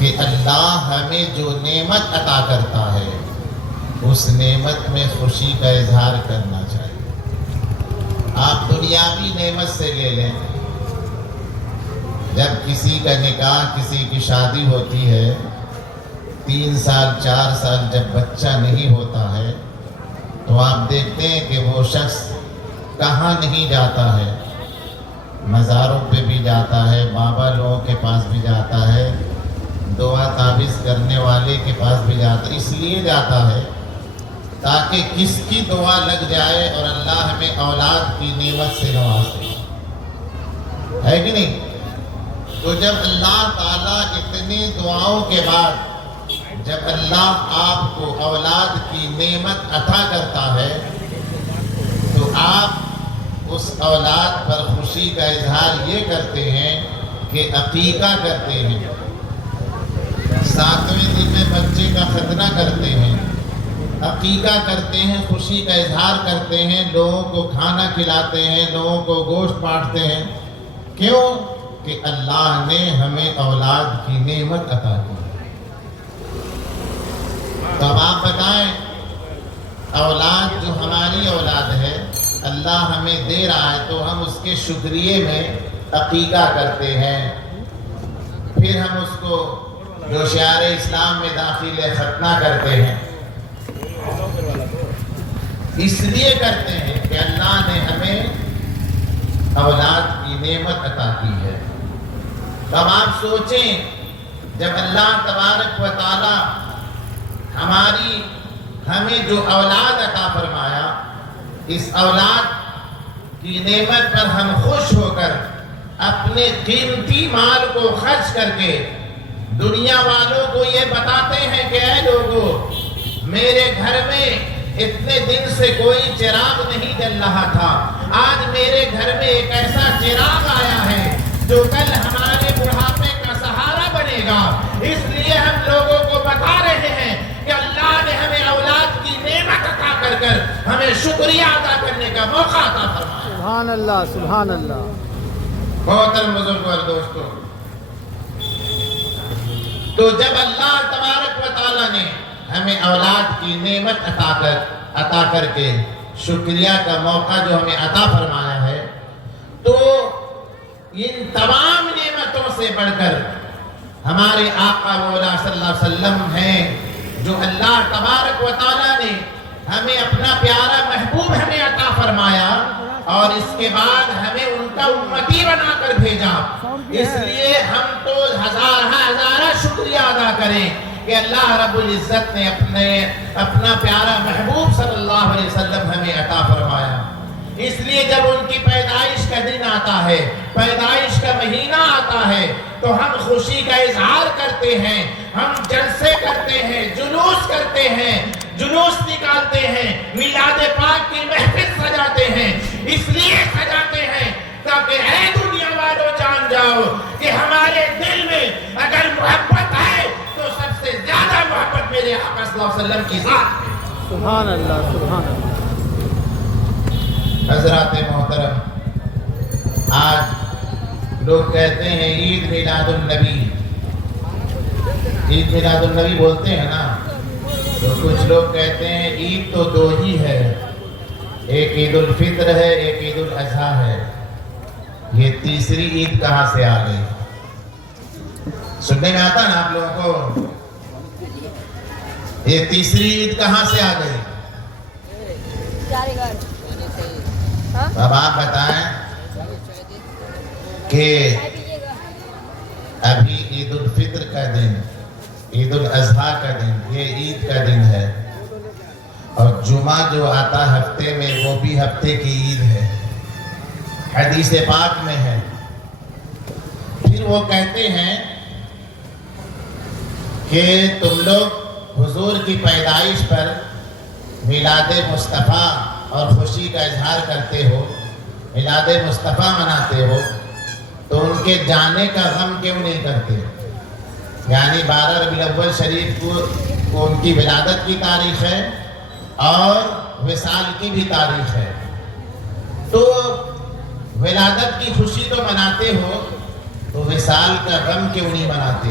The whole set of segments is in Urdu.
کہ اللہ ہمیں جو نعمت عطا کرتا ہے اس نعمت میں خوشی کا اظہار کرنا چاہیے۔ آپ دنیاوی نعمت سے لے لیں، جب کسی کا نکاح، کسی کی شادی ہوتی ہے، 3 سال 4 سال جب بچہ نہیں ہوتا ہے تو آپ دیکھتے ہیں کہ وہ شخص کہاں نہیں جاتا ہے، مزاروں پہ بھی جاتا ہے، بابا لوگوں کے پاس بھی جاتا ہے، دعا تعویذ کرنے والے کے پاس بھی جاتا ہے۔ اس لیے جاتا ہے تاکہ کس کی دعا لگ جائے اور اللہ ہمیں اولاد کی نعمت سے نوازے، ہے کہ نہیں؟ تو جب اللہ تعالیٰ اتنی دعاؤں کے بعد جب اللہ آپ کو اولاد کی نعمت عطا کرتا ہے تو آپ اس اولاد پر خوشی کا اظہار یہ کرتے ہیں کہ عقیقہ کرتے ہیں، 7ویں دن میں بچے کا ختنہ کرتے ہیں، عقیقہ کرتے ہیں، خوشی کا اظہار کرتے ہیں، لوگوں کو کھانا کھلاتے ہیں، لوگوں کو گوشت بانٹتے ہیں۔ کیوں؟ کہ اللہ نے ہمیں اولاد کی نعمت عطا کی۔ تو اب آپ بتائیں، اولاد جو ہماری اولاد ہے اللہ ہمیں دے رہا ہے تو ہم اس کے شکریے میں عقیقہ کرتے ہیں، پھر ہم اس کو جو شعار اسلام میں داخل ہے ختنہ کرتے ہیں۔ اس لیے کرتے ہیں کہ اللہ نے ہمیں اولاد کی نعمت عطا کی ہے۔ اب آپ سوچیں، جب اللہ تبارک و تعالی ہمیں جو اولاد عطا فرمایا، اس اولاد کی نعمت پر ہم خوش ہو کر اپنے قیمتی مال کو خرچ کر کے دنیا والوں کو یہ بتاتے ہیں کہ اے لوگوں، میرے گھر میں اتنے دن سے کوئی چراغ نہیں جل رہا تھا، آج میرے گھر میں ایک ایسا چراغ آیا ہے جو کل ہمارے بڑھاپے کا سہارا بنے گا۔ اس لیے ہم لوگوں کو بتا رہے ہیں کہ اللہ نے ہمیں اولاد کی نعمت عطا کر کر ہمیں شکریہ ادا کرنے کا موقع عطا فرمایا۔ سبحان اللہ، سبحان اللہ۔ محترم بزرگوں اور دوستوں، تو جب اللہ تبارک و تعالیٰ نے ہمیں اولاد کی نعمت عطا کر کے شکریہ کا موقع جو ہمیں عطا فرمایا ہے، تو ان تمام نعمتوں سے بڑھ کر ہمارے آقا مولا صلی اللہ علیہ وسلم ہیں، جو اللہ تبارک و تعالیٰ نے ہمیں اپنا پیارا محبوب ہمیں عطا فرمایا اور اس کے بعد ہمیں ان کا امتی بنا کر بھیجا۔ اس لیے ہم تو ہزارہ شکریہ ادا کریں کہ اللہ رب العزت نے اپنا پیارا محبوب صلی اللہ علیہ وسلم ہمیں عطا فرمایا۔ اس لیے جب ان کی پیدائش کا دن آتا ہے، پیدائش کا مہینہ آتا ہے، تو ہم خوشی کا اظہار کرتے ہیں، ہم جلسے کرتے ہیں، جلوس کرتے ہیں، جلوس نکالتے ہیں، میلاد پاک کی محفل سجاتے ہیں۔ اس لیے سجاتے ہیں تاکہ اے دنیا والوں جان جاؤ کہ ہمارے دل میں اگر محبت ہے تو سب سے زیادہ محبت میرے آقا صلی اللہ علیہ وسلم کی ذات ہے۔ سبحان اللہ، سبحان اللہ۔ حضرات محترم، آج لوگ کہتے ہیں عید میلاد النبی، عید میلاد النبی بولتے ہیں نا، تو کچھ لوگ کہتے ہیں عید تو 2 ہی ہے، ایک عید الفطر ہے، ایک عید الاضحیٰ ہے، یہ تیسری عید کہاں سے آ گئی؟ سننے میں آتا نا آپ لوگوں کو، یہ تیسری عید کہاں سے آ گئی؟ اب آپ بتائیں کہ ابھی عید الفطر کا دن، عید الاضحیٰ کا دن، یہ عید کا دن ہے، اور جمعہ جو آتا ہفتے میں وہ بھی ہفتے کی عید ہے، حدیث پاک میں ہے۔ پھر وہ کہتے ہیں کہ تم لوگ حضور کی پیدائش پر میلاد مصطفیٰ اور خوشی کا اظہار کرتے ہو، میلاد مصطفیٰ مناتے ہو، تو ان کے جانے کا غم کیوں نہیں کرتے؟ یعنی 12 ربیع الاول شریف کو ان کی ولادت کی تاریخ ہے اور وصال کی بھی تاریخ ہے، تو ولادت کی خوشی تو مناتے ہو، تو وصال کا غم کیوں نہیں مناتے؟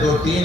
2-3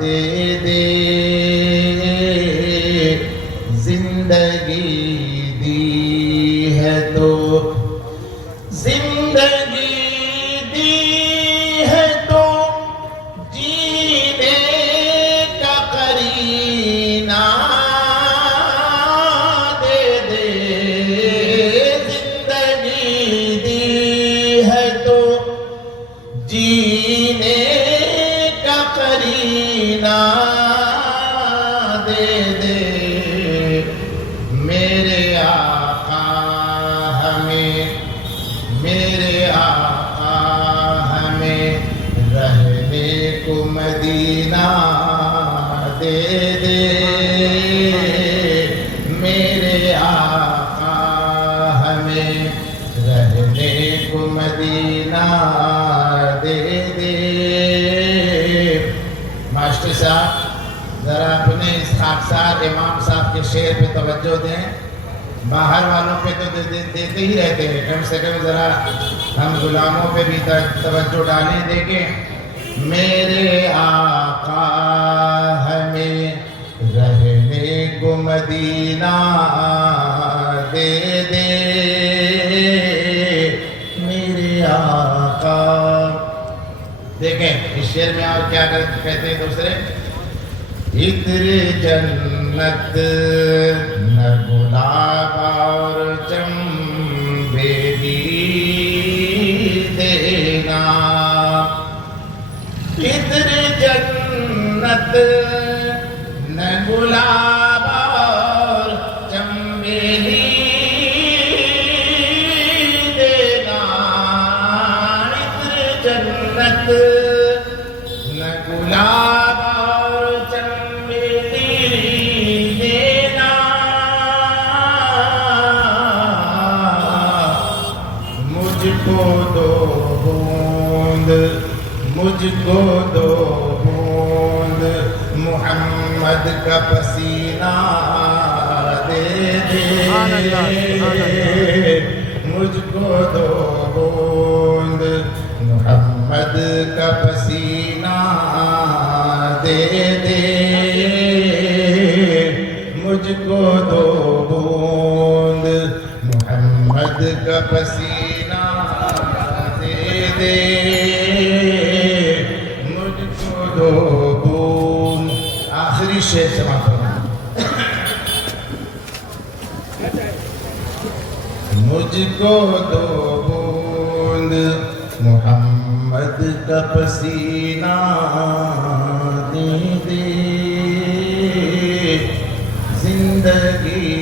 دے دے زندگی دی ہے تو زندگی دی ہے تو جینے کا قرینہ دے دے زندگی دی ہے تو جینے کا قرینہ دے دے میرے آقا ہمیں رہنے کو مدینہ دے دے میرے آقا ہمیں رہنے کو مدینہ دے دے ماسٹر صاحب ذرا اپنے اس خاکسار امام صاحب کے شعر پہ توجہ دیں باہر والوں پہ تو دیتے ہی رہتے ہیں کم سے کم ذرا ہم غلاموں پہ بھی توجہ ڈالیں دیکھیں میرے آقا ہمیں رہنے کو مدینہ دے دے میرے آقا دیکھیں اس شعر میں اور کیا کہتے ہیں دوسرے عطر جنت نہ گلاب اور چنبیلی دینا عطر جنت نہ گلاب اور چنبیلی دینا عطر جنت نہ گلاب اور چنبیلی دینا مجھ کو دو بوند محمد کا پسینہ دے دے مجھ کو دو بوند محمد کا پسینہ دے دے مجھ کو دو بوند محمد کا پسینہ دے دے مجھ کو دو بوند آخری شعر سماعت کرنا مجھ کو دو بوند محمد کا پسینہ دے دے زندگی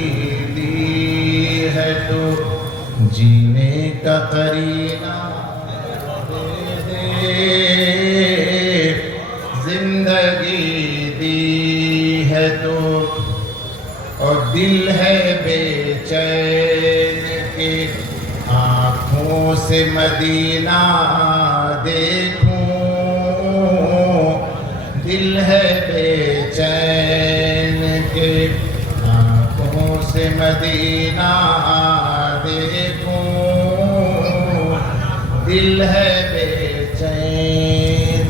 دی ہے تو جینے کا قرینہ دے دے زندگی دی ہے تو اور دل ہے بے چین کے آنکھوں سے مدینہ دیکھوں دل ہے بے چین کے آنکھوں سے مدینہ دیکھوں دل ہے بے چین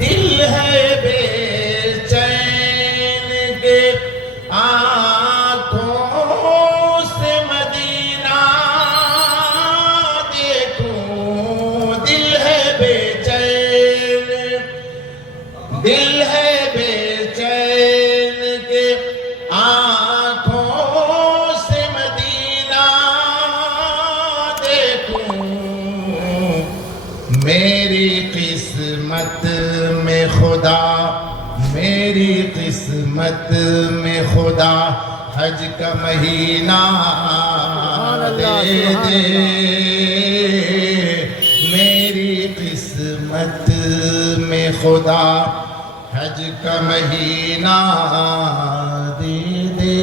دل ہے بے چین کے آنکھوں سے مدینہ دیکھوں دل ہے بے چین دل ہے بے چین کے آنکھوں سے مدینہ دیکھوں میری قسمت میں خدا میری قسمت میں خدا حج کا مہینہ دے دے میری قسمت میں خدا حج کا مہینہ دے دے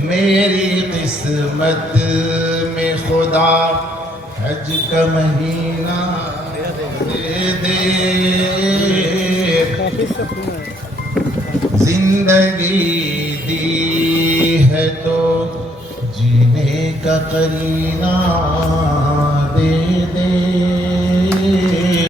میری قسمت میں خدا حج کا مہینہ دے دے زندگی دی ہے تو جینے کا قرینہ دے دے